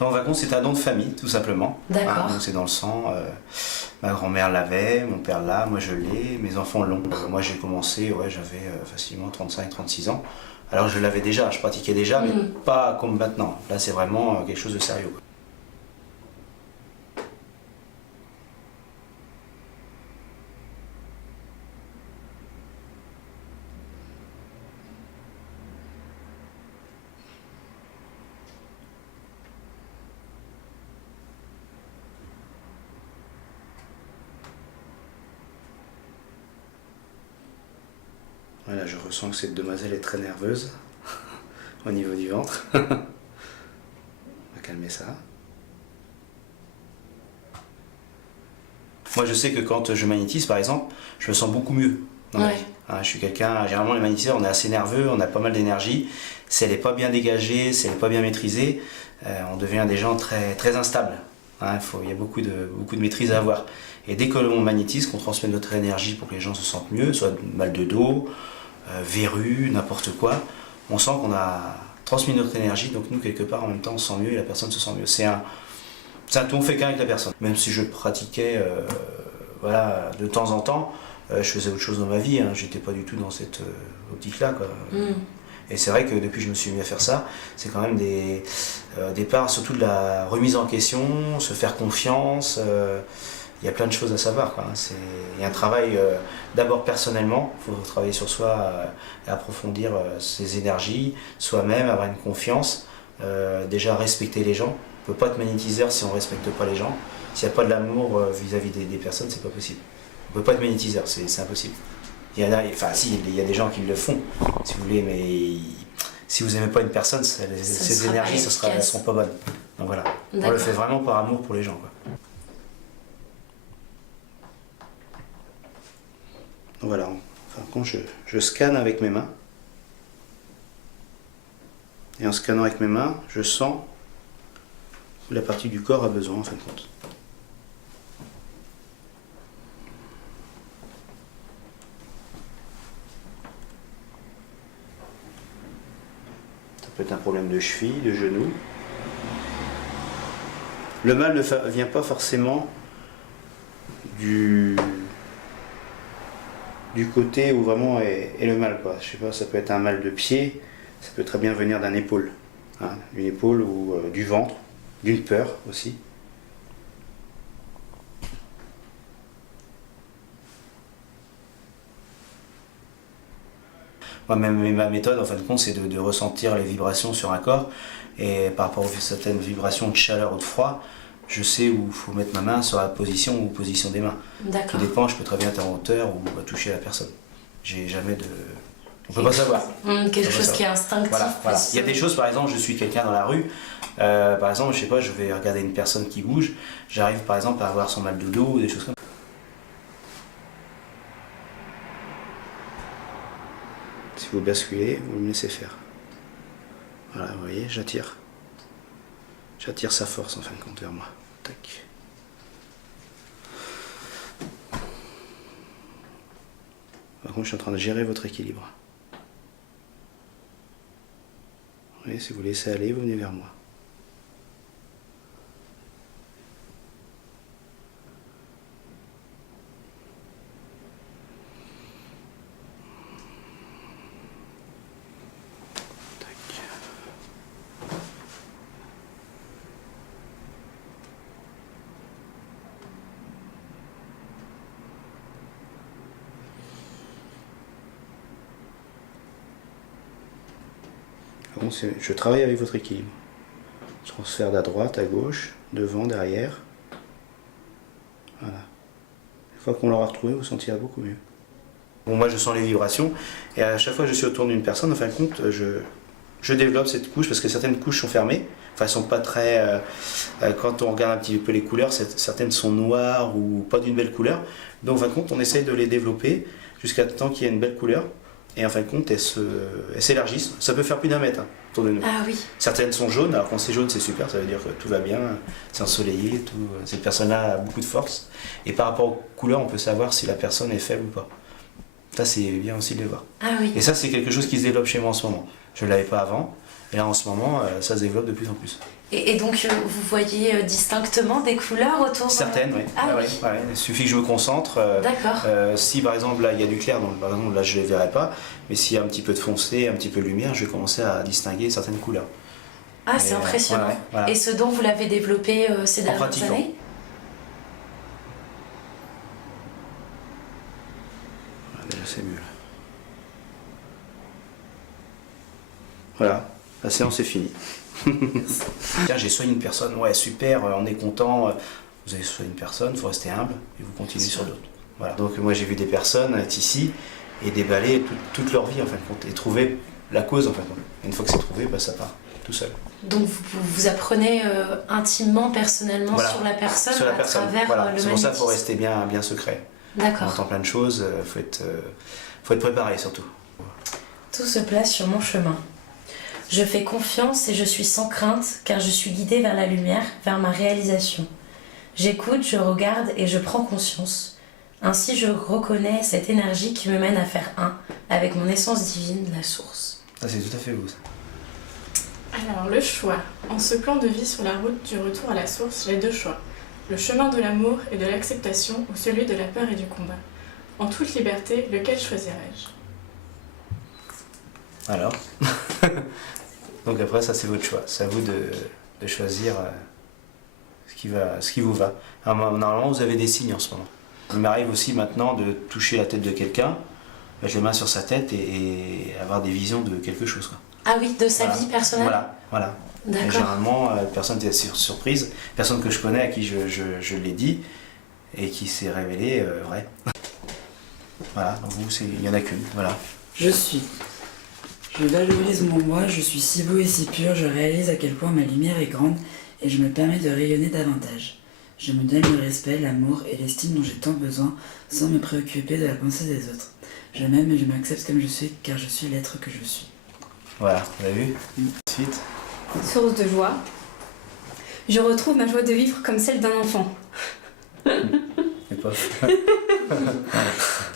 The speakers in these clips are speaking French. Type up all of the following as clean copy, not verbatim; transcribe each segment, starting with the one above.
Donc en vacances, c'est un don de famille, tout simplement. D'accord. Donc c'est dans le sang. Ma grand-mère l'avait, mon père l'a, moi je l'ai, mes enfants l'ont. Moi j'ai commencé, ouais, j'avais facilement 35-36 ans. Alors je l'avais déjà, je pratiquais déjà, mais pas comme maintenant. Là c'est vraiment quelque chose de sérieux, quoi. Voilà, je ressens que cette demoiselle est très nerveuse au niveau du ventre. On va calmer ça. Moi je sais que quand je magnétise par exemple, je me sens beaucoup mieux dans ma vie. Je suis quelqu'un, généralement les magnétiseurs on est assez nerveux, on a pas mal d'énergie. Si elle n'est pas bien dégagée, si elle n'est pas bien maîtrisée, on devient des gens très instables. Il y a beaucoup de maîtrise à avoir. Et dès que l'on magnétise, qu'on transmet notre énergie pour que les gens se sentent mieux, soit mal de dos, verrues, n'importe quoi, on sent qu'on a transmis notre énergie, donc nous quelque part en même temps on se sent mieux et la personne se sent mieux. C'est un tout, on fait qu'un avec la personne. Même si je pratiquais voilà, de temps en temps, je faisais autre chose dans ma vie, j'étais pas du tout dans cette optique-là. Et c'est vrai que depuis que je me suis mis à faire ça, c'est quand même des parts, surtout de la remise en question, se faire confiance. Il y a plein de choses à savoir, quoi. Il y a un travail d'abord personnellement, il faut travailler sur soi et approfondir ses énergies, soi-même, avoir une confiance, déjà respecter les gens. On ne peut pas être magnétiseur si on ne respecte pas les gens. S'il n'y a pas de l'amour vis-à-vis des personnes, c'est pas possible. On ne peut pas être magnétiseur, c'est impossible. Il y en a, enfin si, il y a des gens qui le font, si vous voulez, mais si vous n'aimez pas une personne, ces énergies ne seront pas bonnes. Donc voilà, on le fait vraiment par amour pour les gens, quoi. Donc voilà, enfin, quand je scanne avec mes mains, et en scannant avec mes mains, je sens où la partie du corps a besoin en fin de compte. Ça peut être un problème de cheville, de genou. Le mal ne vient pas forcément du côté où vraiment est le mal, quoi. Je sais pas, ça peut être un mal de pied, ça peut très bien venir d'une épaule, d'une épaule ou du ventre, d'une peur aussi. Moi, ma méthode, en fin de compte, c'est de ressentir les vibrations sur un corps, et par rapport à certaines vibrations de chaleur ou de froid, je sais où il faut mettre ma main sur la position ou position des mains. Tout dépend, je peux très bien être en hauteur ou toucher la personne. J'ai jamais de... On peut pas savoir. Quelque chose qui est instinctif. Voilà. Il y a des choses, par exemple, je suis quelqu'un dans la rue, par exemple, je sais pas, je vais regarder une personne qui bouge, j'arrive par exemple à avoir son mal de dos ou des choses comme ça. Si vous basculez, vous me laissez faire. Voilà, vous voyez, j'attire. J'attire sa force en fin de compte vers moi. Tac. Par contre, je suis en train de gérer votre équilibre. Vous voyez, si vous laissez aller, vous venez vers moi. Bon, je travaille avec votre équilibre. Je transfère de droite à gauche, devant, derrière. Voilà. Une fois qu'on l'aura retrouvé, vous sentirez beaucoup mieux. Bon, moi je sens les vibrations, et à chaque fois que je suis autour d'une personne, en fin de compte, je développe cette couche, parce que certaines couches sont fermées. Enfin, elles sont pas très... quand on regarde un petit peu les couleurs, certaines sont noires ou pas d'une belle couleur. Donc en fin de compte, on essaye de les développer jusqu'à temps qu'il y ait une belle couleur. Et en fin de compte, elles s'élargissent. Ça peut faire plus d'1 mètre autour de nous. Ah oui. Certaines sont jaunes, alors quand c'est jaune, c'est super, ça veut dire que tout va bien, c'est ensoleillé, cette personne-là a beaucoup de force. Et par rapport aux couleurs, on peut savoir si la personne est faible ou pas. Ça, c'est bien aussi de le voir. Ah oui. Et ça, c'est quelque chose qui se développe chez moi en ce moment. Je ne l'avais pas avant, et là, en ce moment, ça se développe de plus en plus. Et donc, vous voyez distinctement des couleurs autour? Certaines, oui. Ah, oui. Ouais. Il suffit que je me concentre. D'accord. Si par exemple là il y a du clair, donc par exemple là je ne les verrai pas, mais s'il y a un petit peu de foncé, un petit peu de lumière, je vais commencer à distinguer certaines couleurs. Ah, c'est impressionnant. Voilà. Et ce don, vous l'avez développé ces dernières années? Déjà c'est mieux. Voilà, la séance est finie. Tiens, j'ai soigné une personne, ouais super, on est content. Vous avez soigné une personne, il faut rester humble et vous continuez sur d'autres. Voilà. Donc moi j'ai vu des personnes être ici et déballer toute leur vie en fin de compte et trouver la cause en fin de compte. Une fois que c'est trouvé, bah, ça part tout seul. Donc vous apprenez intimement, personnellement sur la personne, sur la personne. Travers voilà. le magnétisme. C'est pour ça qu'il faut rester bien secret. D'accord. On entend plein de choses, faut être préparé surtout. Tout se place sur mon chemin. Je fais confiance et je suis sans crainte car je suis guidée vers la lumière, vers ma réalisation. J'écoute, je regarde et je prends conscience. Ainsi je reconnais cette énergie qui me mène à faire un avec mon essence divine, la source. Ça c'est tout à fait vous. Ça. Alors le choix. En ce plan de vie sur la route du retour à la source, j'ai deux choix. Le chemin de l'amour et de l'acceptation ou celui de la peur et du combat. En toute liberté, lequel choisirais-je? Alors donc après ça c'est votre choix, c'est à vous de choisir ce qui vous va. Alors, normalement vous avez des signes en ce moment. Il m'arrive aussi maintenant de toucher la tête de quelqu'un, mettre les mains sur sa tête et avoir des visions de quelque chose. Quoi. Ah oui, de sa vie personnelle? Voilà. Et généralement, personne n'était surprise, personne que je connais à qui je l'ai dit et qui s'est révélé vrai. Voilà, donc vous, il n'y en a qu'une, voilà. Je suis. Je valorise mon moi, je suis si beau et si pur, je réalise à quel point ma lumière est grande et je me permets de rayonner davantage. Je me donne le respect, l'amour et l'estime dont j'ai tant besoin sans me préoccuper de la pensée des autres. Je m'aime et je m'accepte comme je suis car je suis l'être que je suis. Voilà, vous avez vu? Ensuite. Source de joie. Je retrouve ma joie de vivre comme celle d'un enfant. C'est pas.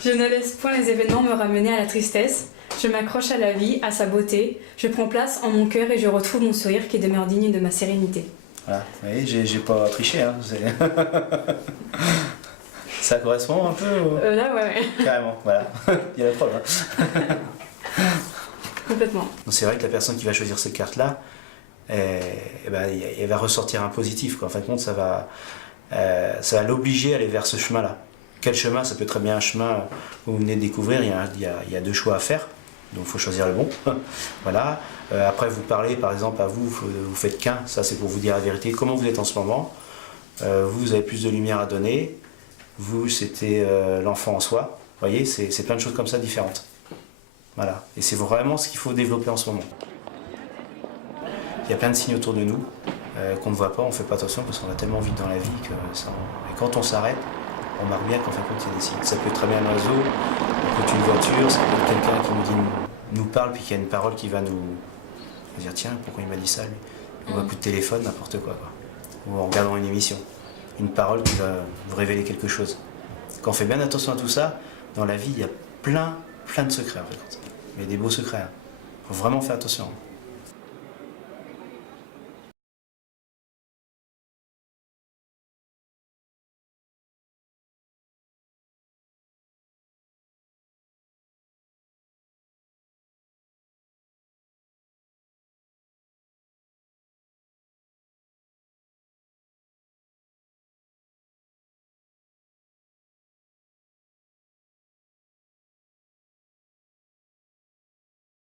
Je ne laisse point les événements me ramener à la tristesse. Je m'accroche à la vie, à sa beauté. Je prends place en mon cœur et je retrouve mon sourire qui demeure digne de ma sérénité. Voilà, vous voyez, j'ai pas triché. Hein. Ça correspond un peu Là, ouais. Carrément, voilà. Il y a la preuve. Hein. Complètement. C'est vrai que la personne qui va choisir cette carte-là, elle va ressortir un positif. Quoi. En fin de compte, ça va l'obliger à aller vers ce chemin-là. Quel chemin? Ça peut être très bien un chemin où vous venez de découvrir, il y a deux choix à faire, donc il faut choisir le bon. Voilà. Après, vous parlez, par exemple, à vous faites qu'un, ça c'est pour vous dire la vérité, comment vous êtes en ce moment. Vous avez plus de lumière à donner, vous c'était l'enfant en soi, vous voyez, c'est plein de choses comme ça différentes. Voilà, et c'est vraiment ce qu'il faut développer en ce moment. Il y a plein de signes autour de nous qu'on ne voit pas, on ne fait pas attention parce qu'on va tellement vite dans la vie que ça... Et quand on s'arrête, on remarque bien qu'en fin de compte il y a des signes. Ça peut être très bien un oiseau, ça peut être une voiture, ça peut être quelqu'un qui nous parle puis qu'il y a une parole qui va nous dire tiens, pourquoi il m'a dit ça lui? Ou un coup de téléphone, n'importe quoi. Ou en regardant une émission, une parole qui va vous révéler quelque chose. Quand on fait bien attention à tout ça, dans la vie il y a plein de secrets en fait. Mais des beaux secrets. Il faut vraiment faire attention.